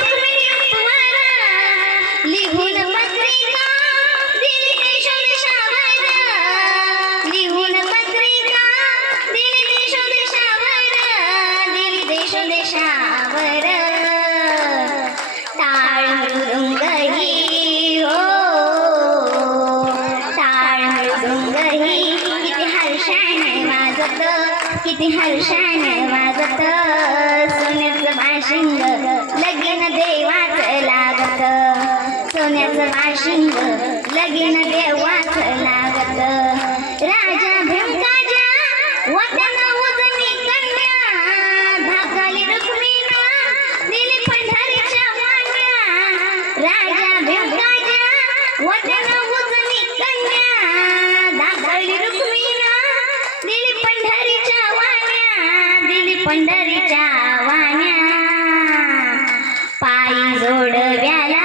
रुक्मिणी उपवर लिहून पत्रिका दिली देशोदेशावर लिहून पत्रिका दिली देशोदेशावर दिली देशोदेशावर टाळ मृदुंगही हो टाळ मृदुंगही किती हर्षाने वाजत किती हर्षाने वाजत सोन्याचं बाशिंग लगीन देवाचं लागत सोन्याचं बाशिंग लगीन देवाचं लागत राजा भीमकाजा वतना उजनी कन्या धाकाली रुक्मिणा दिली पंढरीच्या वाण्या राजा भीमकाजा वतना उजनी कन्या धाकाली रुक्मिणा दिली पंढरीच्या वाण्या दिली पंढरीच्या वाण्या पायी जोडव्याला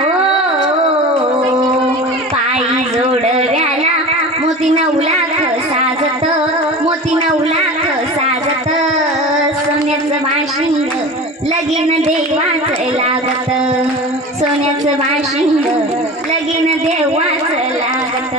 हो पायी जोडव्याला मोती 9 लाख साजत मोती 9 लाख साजत सोन्याचं बाशिंग लगीन देवाचं लागत सोन्याचं बाशिंग लगीन देवाचं लागत